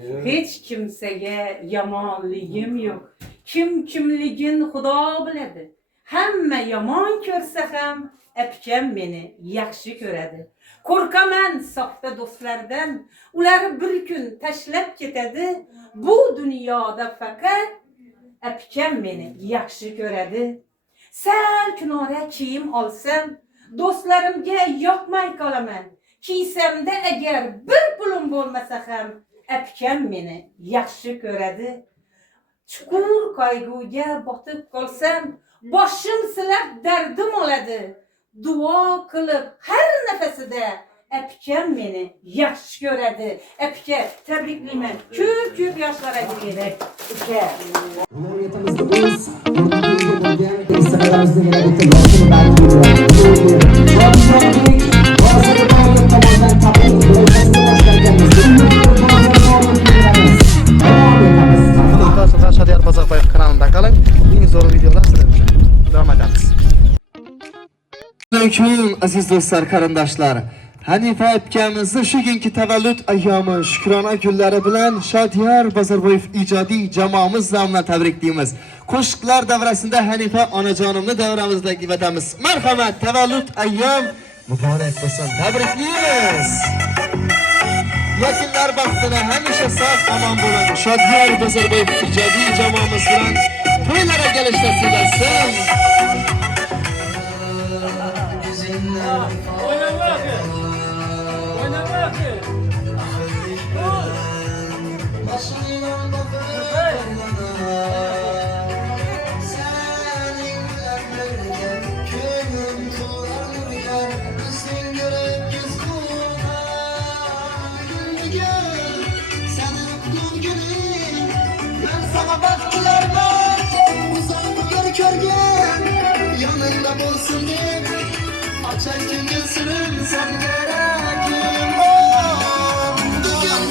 Hiç kimseye yamanligim yok. Kim kimligin Xudo biladi. Hamma yomon ko'rsa ham apkam meni yaxshi ko'radi. Qo'rqaman soxta do'stlardan, ular bir kun tashlab ketadi. Bu dunyoda faqat apkam meni yaxshi ko'radi. Sal kunora kiyim olsam, do'stlarimga yoqmay qolaman. Kiysamda agar bir pulim bo'lmasa ham apkam meni yaxshi ko'radi. Chuqur qayg'uga botib qolsam, boshim silab dardim oladi. Duo qilib har nafasida apkam meni yaxshi ko'radi. Apka, tabriklayman. Ko'p yoshlarga kerak. Uka. Viloyatimizda o'z o'rniga bo'lgan keksalarimizni yana bitta yoshini tomonidan taqdim loyihasini boshqarganmiz. Shadiyar Bozorboyev kanalida qaling. Eng zo'r videolar sizlar uchun. Davom etamiz. Assalomu aziz do'stlar, qarindoshlar. Hanifa akamizni shu kungi tavallud ayyomi shukrona kunlari bilan Shadiyar Bozorboyev ijodiy jamoamiz nomidan tabriklaymiz. Qo'shiqlar davrasida Hanifa onajonimni davramizda vatamiz. Marhamat, tavallud ayyom muborak bo'lsin. Tabriklaymiz. Yakunlar baxtini hamisha sog' omon bo'ling. Shadiyar Bozorboyev ijodiy jamoamiz bilan to'ylarga kelish nasib etsin. Yanında bulsun deb açar ko'ngil sirim sen kerakım Bugün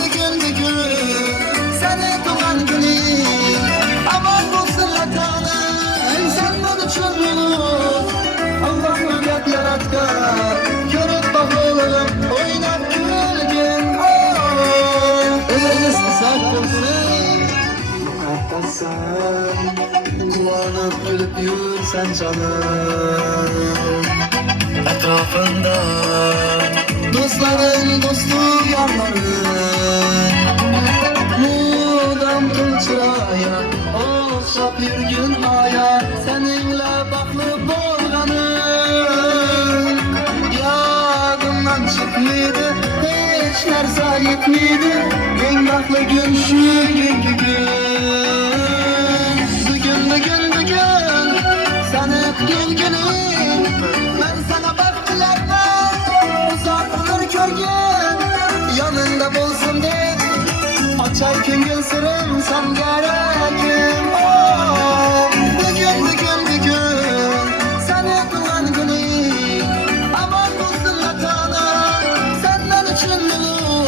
seni tuğan günüm aman bulsun vatanım sen bana çok bulur Allah müjdat yaratgan görüp bakalım oynab kulgin Ömrünüz uzak olsun muhabbatsan Kullanıp gülüp yürsen canım Etrafında dostların dostu yanların Mudam kılçıraya Okşap yürgün aya Seninle baklı bolganım Yadımdan çıkmıydı Hiç narsa gitmiydi En baklı gün şu günkü gün Sana gülgünüm Ben sana baktılardan Uzakları körgün Yanında bulsun deb Açar ko'ngil sirim sen kerakım Bugün Sana tuğan günüm Aman bulsun vatanım Senden için bulur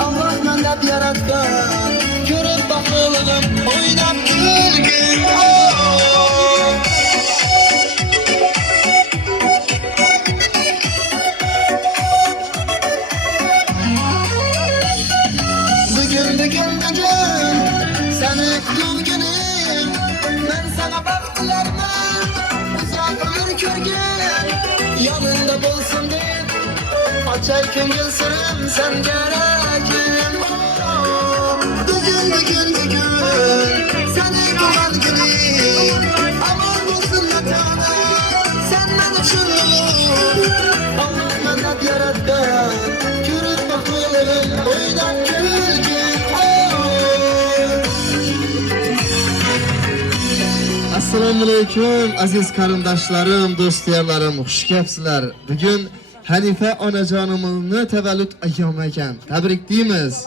Allah mendep yaratgan Görüp bakalım Oynap gülgün Yanında bulsun deb Açar ko'ngil sirim sen kerakım Bugün Seni tuğan günüm Aman bulsun vatanım Senden için olur Allah mendep yaratgan Görüp bakalım Oynab kulgin Assalomu alaykum aziz qarindoshlarim, do'stlarlarim, xush kelibsizlar. Bugun Hanifa onajonimizni tavallud ayyomi ekan. Tabriklaymiz.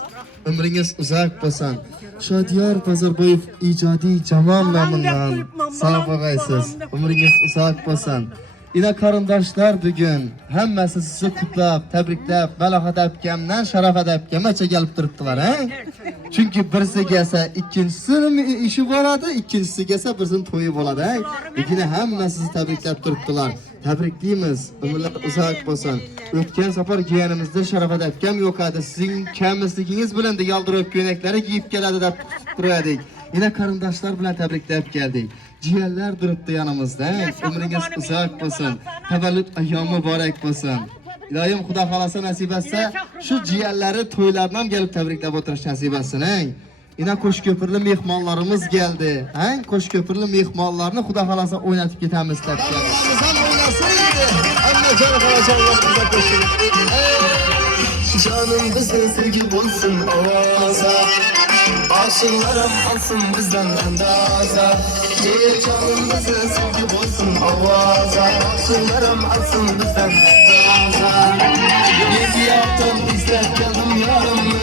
Umringiz uzoq bo'lsin. Shadiyar Bozorboyev ijodiy jamoam nomidan sog' bo'lasiz. Umringiz uzoq bo'lsin. Ina qarindoshlar bugun hammasi sizni qutlab, tabriklab, Malohat akamdan Sharafat akamacha kelib turibdilar, ha? Chunki birisi kelsa, ikkinchisini ishi bo'ladi, ikkinchisi kelsa, birisining to'yi bo'ladi, ha? Lekin hammasi sizni tabriklab turibdilar. Tabriklaymiz. Umrlar uzoq bo'lsin. O'tgan safar giyanimizda Sharafat akam yo'q edi. Sizning kamsizligingiz bilan de yaldiroq ko'ynaklari kiyib keladi deb turardik. Yine qarindoshlar bilan tabriklab keldik. Jiyanlar turibdi yanimizda. Umringiz uzoq bo'lsin. Tavallud ayyomi muborak bo'lsin. Iloyim Xudo xolasa nasib etsa, shu jiyanlari to'ylardan ham kelib tabriklab o'tirish nasib etsin. Yine Qo'shko'pirli mehmonlarimiz geldi. Qo'shko'pirli mehmonlarni Xudo xolasa o'ynatib ketamiz deb keldik. Sen oynasın indi. Anne canı kalacak Allah bize koşun. Canım bize sevgi bulsun avaza. Aşıklarım alsın bizden andaza. Canım bize sevgi bulsun avaza. Aşıklarım alsın bizden andaza. Yedi yaptım izler geldim yarımı.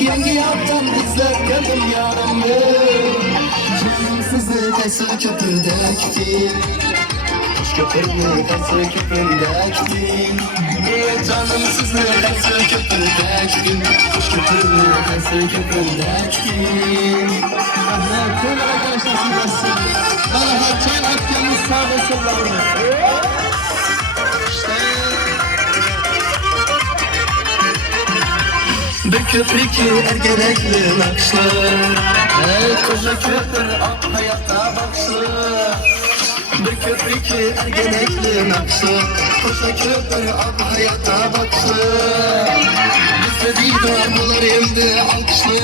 Yedi yaptım izler geldim yarımı. Canım sizi kesir köpürdekti. Köpürünü kasır köpürdektin. Canım sizi kasır köpürdektin. Köpürünü kasır köpürdektin. Böyle arkadaşlar sizlersin. Allah çay atkeniniz sağ olsun. Bir köprü ergenekli nakşlı. Koca köprü ak hayata bakşlı. Bir köprü ergenekli nakşlı. Koca köprü ak hayata bakşlı. Bizde didar bular emdi alkışlı.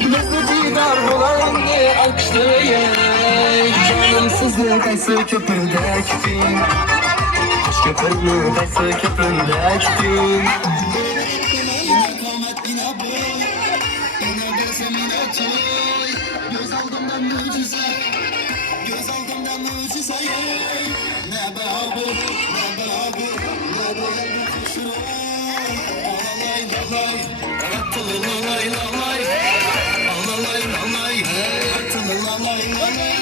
Bizde didar bular emdi alkışlı. Canım sizi kaysı köprüdektin. Köprünü kaysı köpründektin. Göz aldımdan mucize, göz aldımdan mucize. Ne beraber, ne beraber, ne beraber koşuyor. Alalay lalay, atalay lalay, alalay lalay, atalay lalay.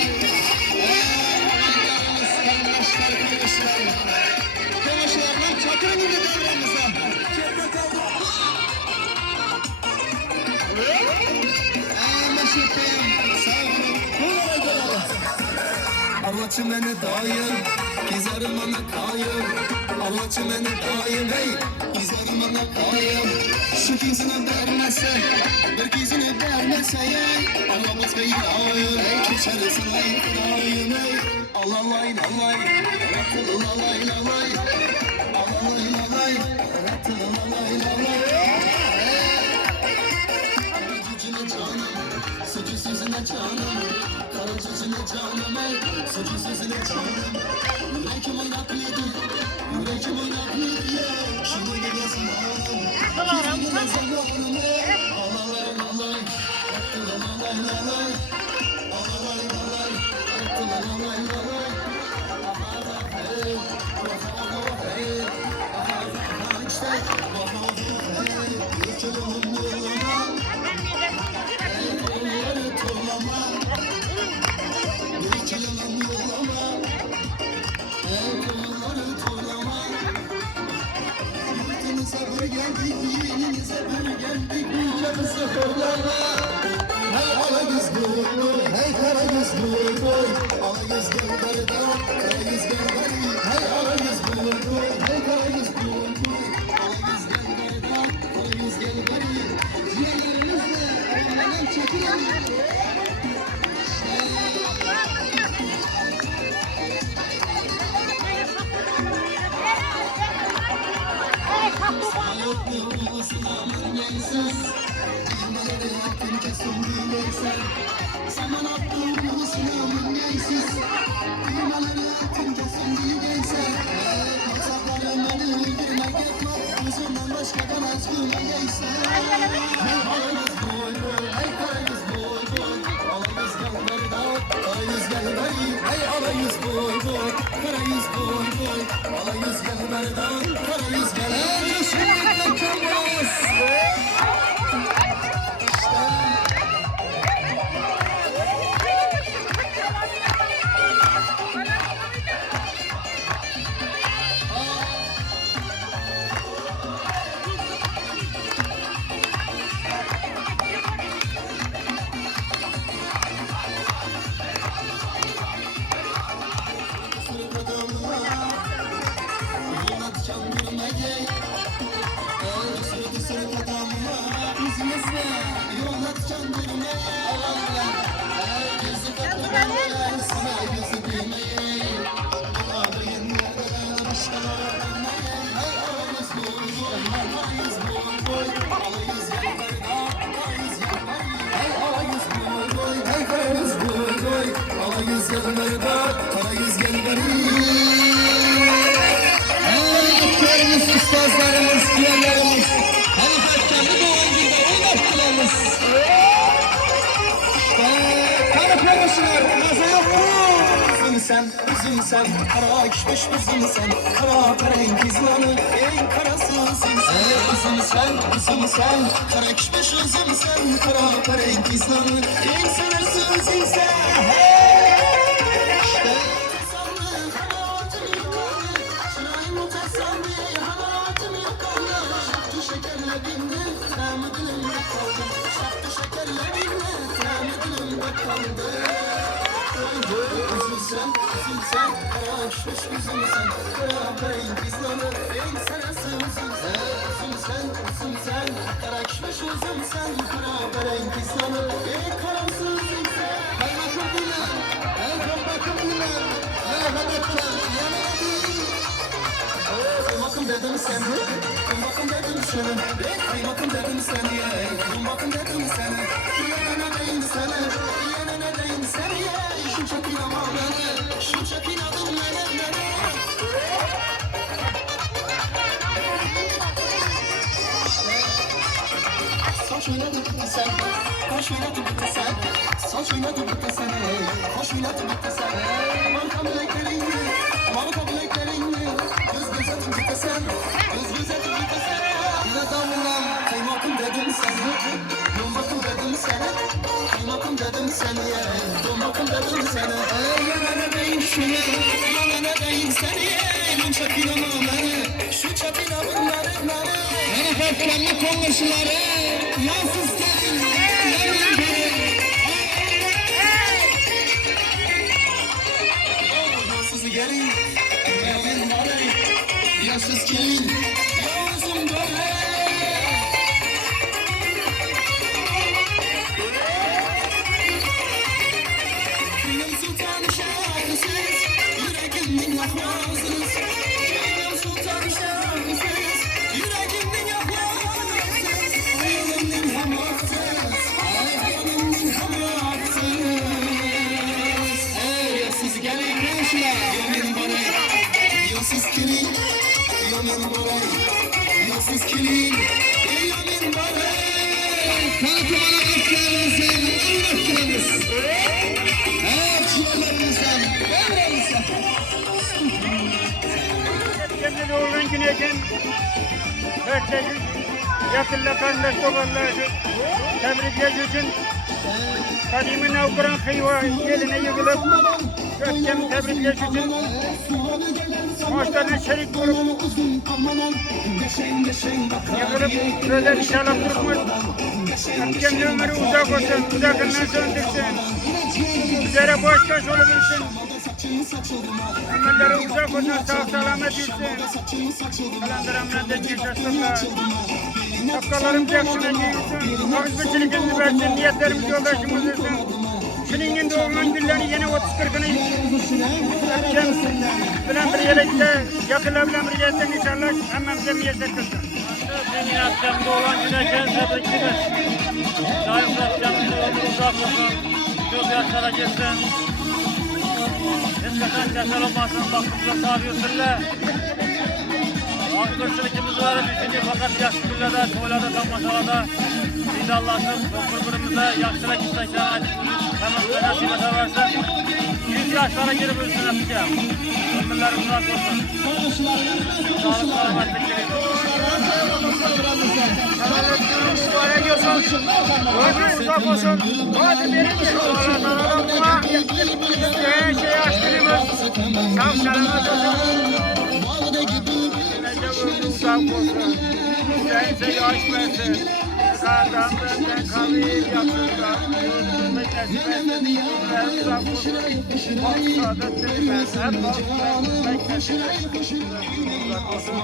Yavaşlarlar çakırın gibi devranımıza. Cephet aldı. Allah'çı beni daim, gizarım ana kayım. Allah'çı beni daim, hey, gizarım ana kayım. Şu kizini vermese, bir kizini vermese, hey. Allah'ımız beylağım, hey, keçerisin ay kırayım, hey. Alalay lalay, ratılı lalay lalay. Alalay lalay, ratılı lalay lalay. Gücüne canım, suçu sözüne canım. Karacacına canım ey, suçu sözüne canım. Yürekim oynaklıydı, yürekim oynaklıydı ya. Şimdi gele zamanım, şimdi gele zamanım ey. Alalay lalay, attıla lalay lalay. Alalay lalay, attıla lalay lalay. Ahada hey, ahada hey, ahada işte, ahada hey. Yıkılımın yoluna, ey kolları toplama. Geldik, yeğeninize bir geldik, ülkemize korlarla. Hey ala göz boy, hey kara göz boy, ala göz gölgerde, kara göz gölgerde. Hey ala göz boy, hey kara göz boy, ala göz gölgerde, kara göz gölgerde. Ciğerlerimizle onlardan çekilen. kıskandırma ağam bilen gözü kapatmalar sana gözü değmeyin ağlayın yerlere başkaları ölmeyin hey ağız boy boy ağız boy boy ağız yerlerde ağız yerlerde hey ağız boy boy hey ağız boy boy ağız yerlerde ağız yerlerde Öğretmenlerimiz, ustazlarımız, diğerlerimiz Halifatçamı doğan günde uğraştılarımız Tanıklarmışlar, maza yok mu? Üzüm sen, kara kişmiş üzüm sen Kara karenk izlanı, en karası üzüm sen Kara kişmiş üzüm sen, kara karenk izlanı En sarısı üzüm sen, hey! İşte Sen, kara kişmiş üzüm sen, kara karenk izlanı En sarısı üzüm sen, kara kişmiş üzüm sen Kara karenk izlanı, en karası üzüm sen Kaymakım bilen, en kaymakım bilen Merhametken, yanadın Kaymakım dedim sen, kaymakım dedim senin Kaymakım dedim sen, kaymakım dedim sen Yanına değin seni, yanına değin seni Şu çekin ama beni, şu çekin adım beni Saç oynadı bitti sen, koş oynadı bitti sen Saç oynadı bitti sen, koş oynadı bitti sen Marka bileklerini, göz göze bitti sen Göz göze bitti sen Yine davranam, kaymakım dedim sen Yolmakım dedim sen Kaymakım dedim sen, yolmakım dedim sen Yanına değin seni, yanına değin seni Elin çekin amaları, şu çekin abınları Manifestkenli konuşuları Yansız gelin, yanın gelin Yansız gelin, yanın bari Yansız gelin, yansın bari Gönül sultan şahısız, yüreğimin yakmazsız Gönül sultan şahısız, yüreğimin yakmazsız Hayalımın hamaksız, hayalımın hamaksız Yansız gelin gençler, yanın bana Yansız gelin, yanın bana Yansız gelin, yanın bana Kanıtı bana gösterimizin, anlattığımız Kendini olan güneyken herkesi yakınla kardeş olanları tebrik için kadimin avkuran kıyva eline yığılıp öfkemi tebrik için maçlarına şerik olup yığılıp böyle inşallah kurmuş öfkemin ömrü uzak olsun, uzakından söndürsün üzere boş kaç olabilsin ömürleri uzak olsun, sağ selamet yürüsün kalandıramdan da geçersizler şapkalarım yaksına giyilsin ağız biçilikini versin, niyetlerimiz yoldaşımız olsun Şuningin doğulan günlerini yeni 30-40'ını öpken bilen bir yelekte yakınla bilen bir yelekten inşallah hemmemize miyetler kılsın. Senin akşamda olan güneyken tebrikimiz. Daim akşamda ömür uzak olsun. Çok yaşlara girsin. Nispeten kesel olmasın. Baktığımıza sağlıyorsunlar. Ankırçılıkımız var. Düşünce fakat yaş günlerde, toylada, tammasalada. Biz Allah'ın birbirimize yaşlara gitmekten açık tamam da nasip ederse 100 yaşlara girip ölsün yapacağım. Ömürler uzak olsun. Sağlık selametlik gerekiyor. Mübarek olsun. Ömür uzak olsun. Hadi benim için. Sonra şey açtığımız tam selamet olsun. Nece ömür uzak olsun. Hüseyin'se yaş versin. Sağdan benden kavir yakından. Ölmek nasip etsin. Ömür uzak olsun. Bak saadet dilime. Hep olsun. Ölmek nasip etsin. Uzak olsun.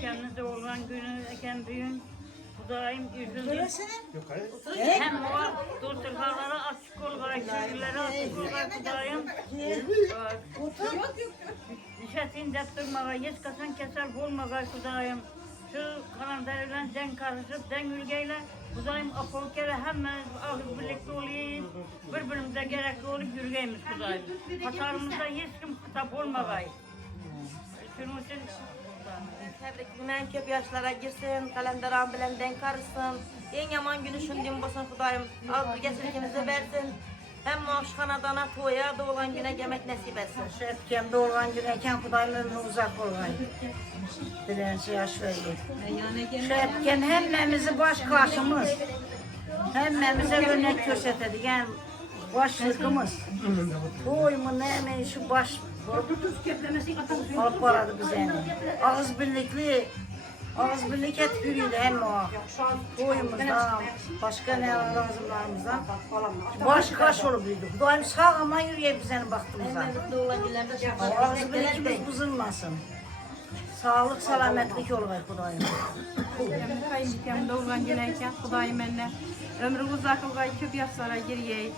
Kendinize olan günü eken büyün. Kudayım yüzündür. Hem o dostlarlara açık olgay, köylülere açık olgay kudayım. Dişetin deptirmağa, hiç kasan keser olmağa kudayım. Şu kalanlarıyla den karışıp, den ülkeyle kudayım apol kere hemen ağız birlikte olayım. Birbirimize gerekli olup yürüyemiz kudayım. Hatarımızda hiç kim hatap olmağa. Şunun için Tebriklimen köp yaşlara girsin, kalendaram bilen denk karışsın. En yaman günü şundan bolsun Kudayım. Az bir geçirkimizi versin. Hem maaşxanadana toya doğulan güne yemek nasip etsin. Şu etken doğulan güneyken Kudayım ömrü uzak olgay. Dilenci yaş verdi. Şu etken hemmemizi baş karşımız. Hemmemize örnek gösterdiğen başlıkımız. Toyumu neymeyi şu baş alıp varadı bize. Ağız birlik et yürüydü hem o. Toyumuzdan, başka ne lazımlarımızdan. Baş kaş olup büyüdü. Kudayım sağ ama yürüye bize baktığımızdan. Ağız birlikimiz bozulmasın. Sağlık, selametlik olgay Kudayım. Kayınlıkam doğulan güneyken Kudayım benimle ömrü uzak olgay köp yaşlara giriyey.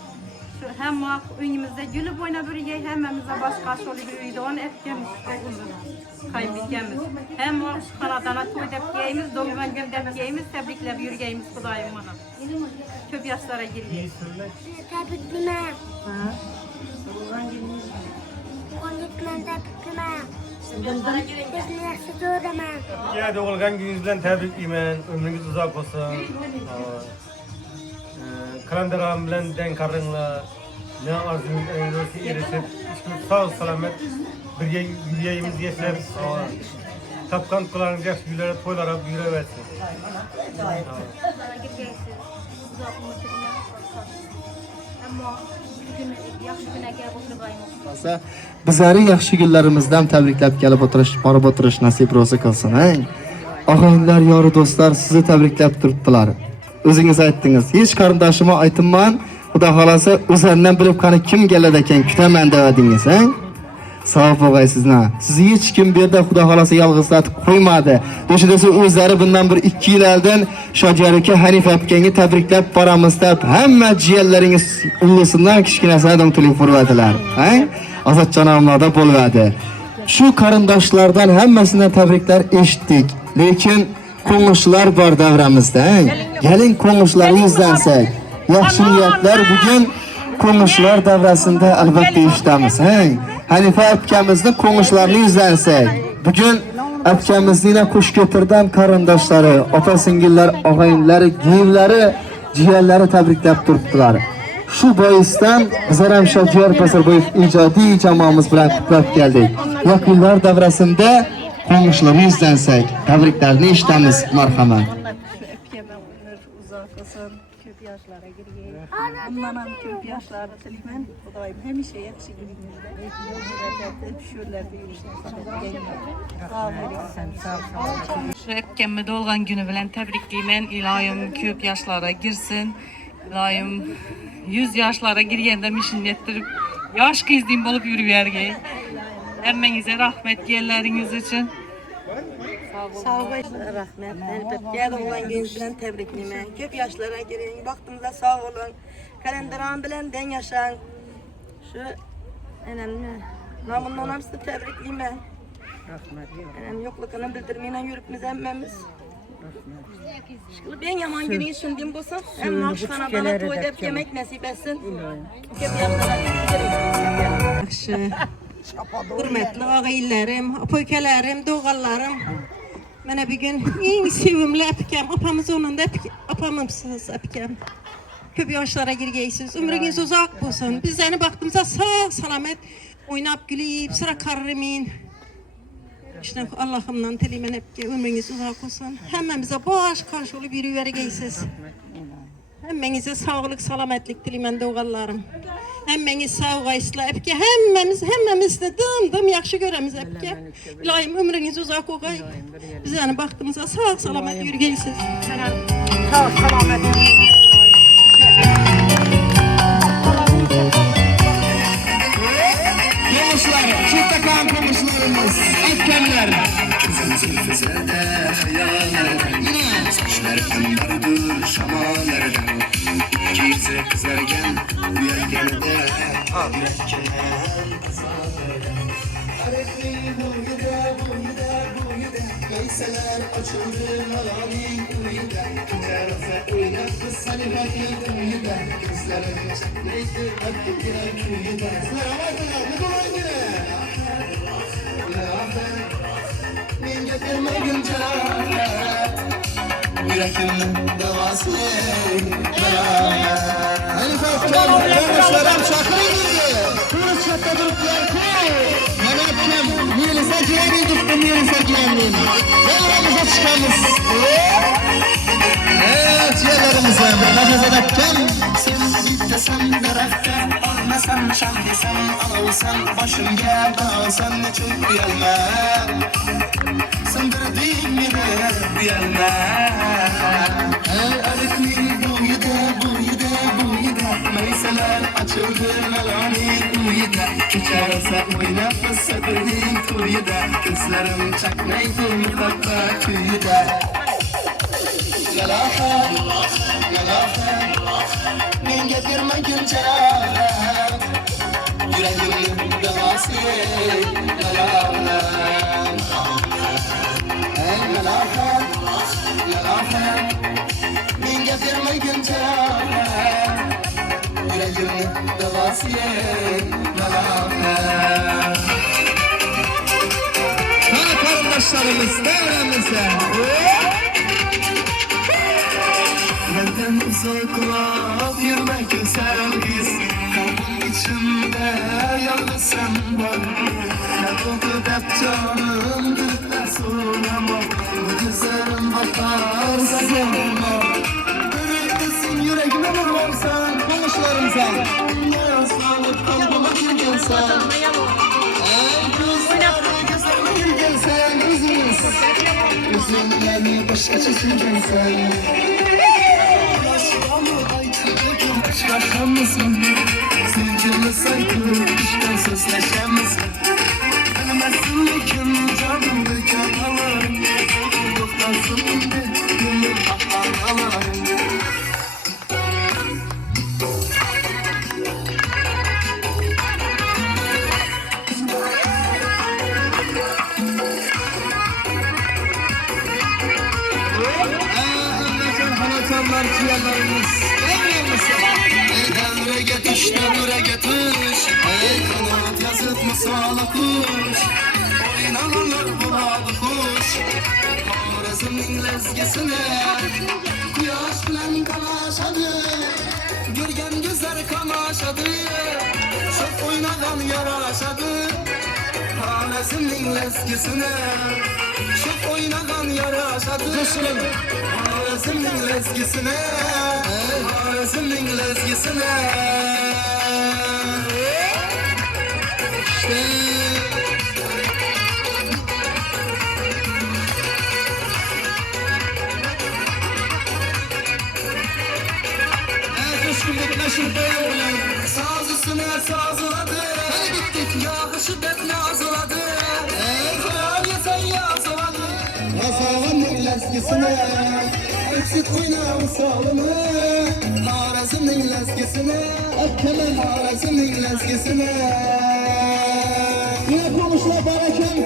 Hem vak önümüzde gülüp oyna bürüyey, hemmemize başka şolu bürüydü. Onu etkemiz uzun kayınlıkamiz. Hem vak kanadana toy depkiyeyimiz, doğulan gün depkiyeyimiz, tebriklep yürüyeyimiz Kudayım bana. Köp yaşlara giriyey. Tebrikleme. Doğulan günümüz. Konuklan tebrikleme. Gözünü yaxşı doğrama. Ya doğulgan gününüzden tebrikliymen, ömrünüz uzak olsun. Kalandaram bilen denk karınla, ne arzunuz elinizde eritip, sağ selamet bir yürüyeyimiz geçer. Tapkan kulağınız yaş yüllere toylara büyüre versin. Bizleri yaxshi günlerimizden tebriklep gelip barıp oturuş nasip rosa kılsın. Ağaylar, yarı dostlar sizi tebriklep duruptular. Özünüz aytdınız. Hiç karındaşıma aytınman, Xudo xolasa o'zlaridan bilib qani kim keladi ekan kutaman dedingiz, Sağ bo'lg'ay sizni. Sizni hech kim bu yerda Xudo xolasa yolg'izlatib qo'ymadi. O'sha desa o'zlari bundan bir 2 yil oldin Shojar aka Hanifa apkanga tabriklab boramiz deb hamma jiyanlaringiz ullusidan kichkinasadan telefon uradilar. Azatjon amlarda bo'ladi. Shu qarindoshlardan hammasidan tabriklar eshitdik. Lekin qo'ng'ishlar bor davramizda. Gelin qo'ng'ishlarni yuzlansak. Yaxshi niyatlar bugun qo'ng'ishlar davrasida albatta eshitamiz. Hanifa apkamizni qo'ng'ishlarini yuzlansak. Bugun apkamizning qo'shko'tirdan qarindoshlari, opa-singillar, og'ayinlari, giyimlari, jiyanlari tabriklab turibdilar. Shu boisdan bizlar ham Shojar Pasarboyev ijodiy jamoamiz bilan qutlab keldik. Yakunlar davrasida qo'ng'ishlarni yuzlansak, tabriklarni eshitamiz, marhamat. Köp yaşlara gireyim. Ondan köp yaşlarda tilmen Kudayım hemşe yaxşı günümüzde. Hep şöylerde yürüyüşler. Şu epkemde dolgan günü bilen tebrikliymen. İlayım köp yaşlara girsin. İlayım 100 yaşlara girgende mişin ettirip yaş kızdım bolup yürüyerge. Emmenize rahmet yerleriniz için. Sağ ol, rahmet. Elbette doğulan gününüz bilen tebrikliymen. Köp yaşlara girin, baktığınızda sağ olun. Kalendaram bilen den yaşan. Şu önemli. Namından hamısı tebrikliymen. Önemli yoklukunu bildirmeyle yürüpmiz emmemiz. Ben yaman günü sündüm bolsa, hem maaşxanadana toy dep yemek nasip etsin. Köp yaşlara girin. Yaxşı. Hürmetli ağaylarım, apökelerim, doğallarım. Bana bir gün en sevimli apkem, apamız onun da apamımsız apkem. Köp yaşlara girgeysiz, ömrünüz uzak olsun. Biz yani baktığımızda sağ salamet oynap gülüyüp sıra karrimin. İşte Allah'ımdan telimen hep ömrünüz uzak olsun. Hemmemize baş karşı olup yürüyergeysiz. Hemmenize sağlık, salametlik telimen doğallarım. Hemmeniz sağ gaysla epke hemmemiz de dım yaxşı göremiz epke. İlayim ömrünüz uzak olgay. Biz yani baktığımızda sağ salamet yürüyesiz. Sağ salamet. Konuşlar, çift kalan konuşlarımız, epkemler. Gözüm zülfü zerde hayal. Saçlar Kimlerdir şamanlardan Giyse kızarken Uyarken de Uyarken Arekli buyuda Kayseler açıldı malani uyuda Tarafa oynak kız salifati uyuda Kızların çekmeydi Akıklar uyuda Selamatına bu dolaydı Men getirmegin canat Yürekimin davası Hanife Akkem, Konuşlarım çakırıydı. Kılıç çakta duruplar ki. Bana Akkem, Nilise Ciğer'i tuttu Nilise Ciğer'liğini. Yollarımıza çıkamız. Evet, yerlerimize. Nefes Akkem. Sen gitsen darakta Almasan şan desem Alırsan başımga dağılsan Ne çok uyalmam Sındırdın beni uyalmam Arıkli buyuda Meyseler açıldı melani uyuda Keçerse oynap ısıtırdın tuyuda Kızlarım çakmaydı mutlaka tüyüda Yalaha Men getirmegin canat Yüreğimin davası Yalaha Men getirmegin canat Yüreğimin davası Yalaha Sana kardeşlerimiz devrimizde. Benden uzaklaşıp yürümek güzel his Kalbim içimde yalnız sen var Ne oldu dep canım gülükler sorama Bu gözlerim bakar sayılma Görüntüsün yüreğime vurmamsan Konuşlarımıza. Yaz alıp kalbime girgensen Gözlerime girgensen üzümüz Gözümden başkaça sürgensen Yaşamısın Sevgili saygı işten sözleşemezsin Bilmezsin lekin canım döken alarım Doktansın indi gönül baklar alarım Anlaşan halacanlar ciğerlerimiz. Devrimizde. Devre getiş, devre getiş Ey kanat yazıp misala kuş Oynananlar buladı kuş Horazmning lezgisine Quyosh bilan kamaşadı Görgen gözler kamaşadı Çok oynagan yaraşadı Horazmning lezgisine Çok oynagan yaraşadı Horazmning lezgisine Horazmning lezgisine İşte Coşkundaki meşhur beyoğlu. Saz üstüne sazladı Yağışı dep nazladı Kral sen yazladı Razağanın lezgisine. Eksik oyna usalını Harazmning lezgisine Akkemin. Harazmning lezgisine Yine konuşla Barakem.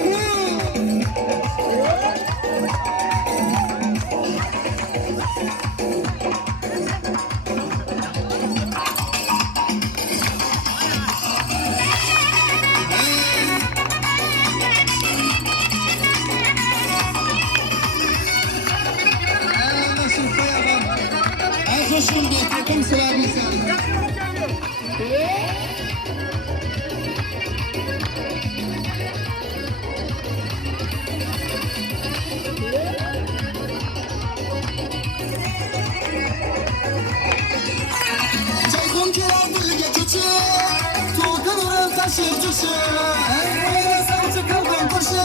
Meşhur beyoğlu. En coşkundaki takım sıramızda. Ceyhun kirar dilge keçi Tuğdan uğrar taşır cüşü Oynasam çıkardan koşu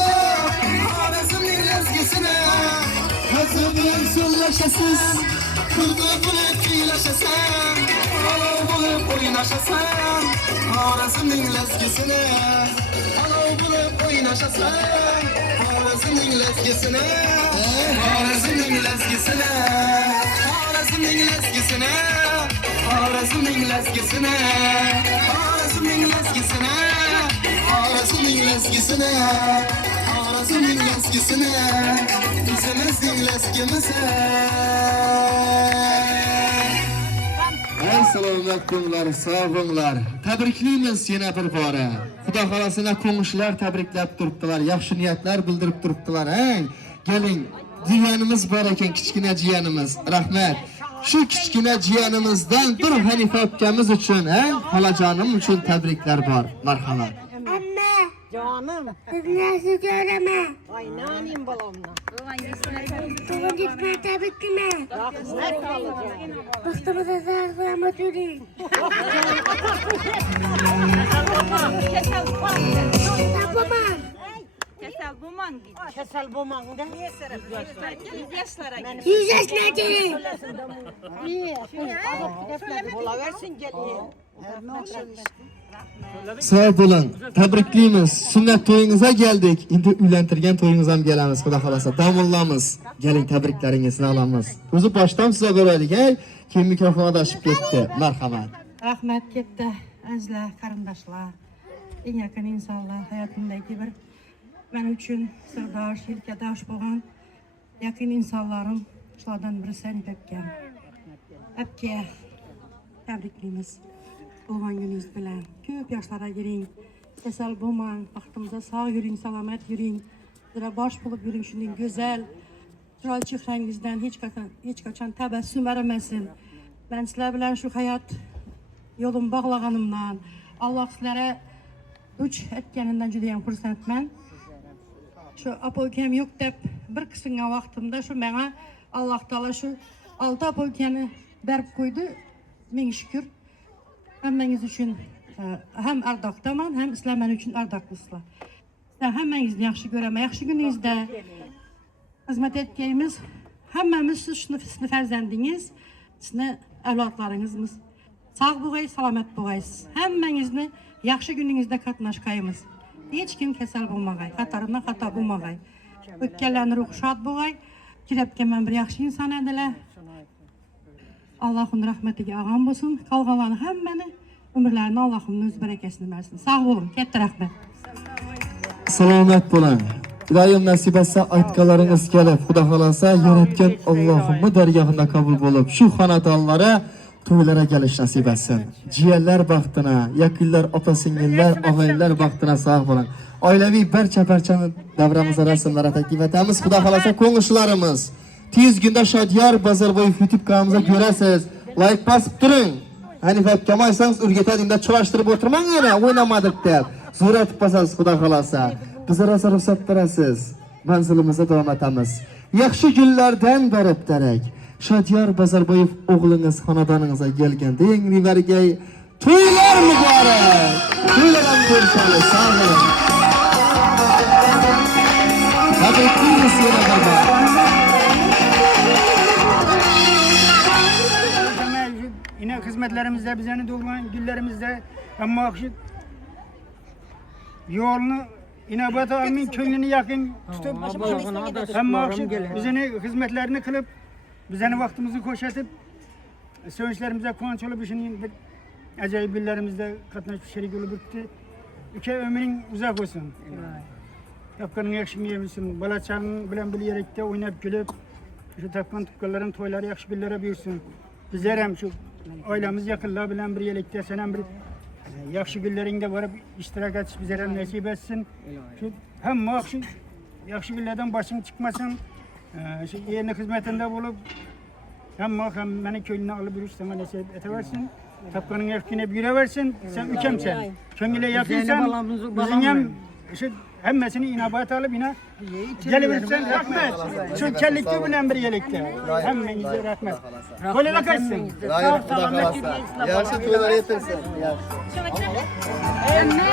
Harazmning lezgisine Hazır bilen sözleşesiz Kırdı bulup kıylaşasan Alov bulup oynaşasan Harazmning lezgisine Alov bulup oynaşasan Harazmning lezgisine Harazmning lezgisine Xorazmning lasgisini, Xorazmning lasgisini, Xorazmning lasgisini, Xorazmning lasgisini, Xorazmning lasgisini, bizimizning laskimizni. Ey salomat kunlar, sog' bo'linglar. Tabriklaymiz yana bir bora. Xudo xolosina qo'ng'ishlar tabriklab turibdilar, yaxshi niyatlar bildirib turibdilar. Ey, keling, jiyanimiz bor ekan, kichkina jiyanimiz. Rahmat. Shu kichkina jiyanimizdan bir Hanifa ukamiz uchun, xolajonim uchun tabriklar bor. Marhamat. Amma, Canım. sizni yaxshi ko'raman. Ay nanim balamla. Bugun gitmay tabriklayman. Rahmet alacağım. Baxtimizda sog'-salomat yuring. Tapaman. Kesel bu mangda. 100 yaşına gelin. İyi. Bola versin geliyor. Sağ bo'lin. Tabriklaymiz. Sunnat to'yingizga keldik. Endi uylantirgan to'yingizga ham kelamiz, xudo xolasa. Damollamiz. Keling, tabriklaringizni olamiz. O'zi boshdan sizga beraylik, kim mikrofon adashib ketdi. Marhamat. Rahmet gitti. Azizlar, qarindoshlar, eng yaqin insonlar hayotımdagi bir men uchun sirdosh, yelkadosh bo'lgan yaqin insonlarim, shulardan biri sen Hanifa Apka. Tabriklaymiz. Bo'lgan kuningiz bilan ko'p yoshlarga giring. Kasal bo'lmang, vaqtimizda sog' yuring, salomat yuring. Zira bosh bo'lib yuring, shunday go'zal chiroyli chehrangizdan hech qachon tabassum arimasin. Men sizlar bilan shu hayot yo'lim bog'laganimdan, Alloh sizlarga uch etganimdan juda ham xursandman. Shu opokam yo'q deb bir qisingan vaqtimda shu menga Alloh taolo shu 6 opokani berib qo'ydi. Ming shukr. Hammangiz uchun ham ardoqdaman, ham sizlar men uchun ardoqlisizlar. Sizlar hammangizni yaxshi ko'raman. Yaxshi kuningizda xizmat etganimiz hammamiz sizni farzandingiz, sizni avlodlaringizmiz. Sağ bo'lg'ay, salomat bo'lg'aysiz. Hammangizni yaxshi kuningizda qatnashqaymiz. Hech kim kasal bo'lmag'ay, xatardan xato bo'lmag'ay. O'tganlarning ruhi shod bo'lg'ay. Kirabgan men bir yaxshi inson edilar. Allohning rahmatiga olgan bo'lsin. Qolganlarni hammani umrlarini Allohning o'z barakasini bersin. Sog' bo'ling. Katta rahmat. Salomat bo'ling. Iloyim nasib etsa aytganlaringiz kelib, xudo xolasa yaratgan Allohimni dargohida qabul bo'lib, shu xonadonlara to'ylara kelish nasib etsin. Jiyanlar baxtına, yaqinlar, opa-singillar, og'aylar baxtına sog' bo'ling. Oilaviy barcha davramizda rasmlar taklif etamiz. Xudo xolasa qo'ng'ishlarimiz tez kunda Shodiyor Bozorboyev YouTube kanalımıza görəsiz. Like basıp durun. Hanifa kamaysanız o'rgatadingda churashtirib o'tirmang yana, o'ynamadik deb. Zo'r etib basasiz, xudo xolasa. Bizga rosa ruxsat berasiz. Manzilimizga davom etamiz. Yaxshi kunlardan berib darak. Shodiyor Bozorboyev o'g'lingiz xonadoningizga kelganda yangi barga to'ylar muborak. To'ylar ham ko'rishamiz. Sog' bo'ling. Tabriklaymiz yana bir bor. Yine hizmetlerimizde, bizlerin doğulan günlerimizde ama yolunu inabat almayın, köyünü yakın tutup ama bizlerin hizmetlerini kılıp bizlerin vaktimizi koşatıp sevinçlerimize kıvanç olup işinin bir acayip günlerimizde katlaşıp şerik olup bitti. Ülke ömrün uzak olsun. Tapkanın yakışını yemişsin. Balaçanın bilen bir yerekte oynayıp gülüp şu tapkan tıpkaların toyları yakış günlere büyüsün. Bizler hem şu ailemiz yakınlar bilen bir yerekte sen bir yakşı günlerinde varıp iştirak et, bizlere nasip etsin. Şu hem şu yakşı günlerden başın çıkmasın, şu yerine hizmetinde bulup hem beni köyüne alıp bir sana nasip eteversin. Tapkanın yakını büyüreversin, sen ülkemsen. Köyüne yakınsan, bizim hem şu hemmesini inabat alıp yine geliversen rahmet. Şu kellikte bilen bir yelikte. Hemmenize rahmet. Böyle de kaçsın. Yaxshi to'ylar yetirsin. Emma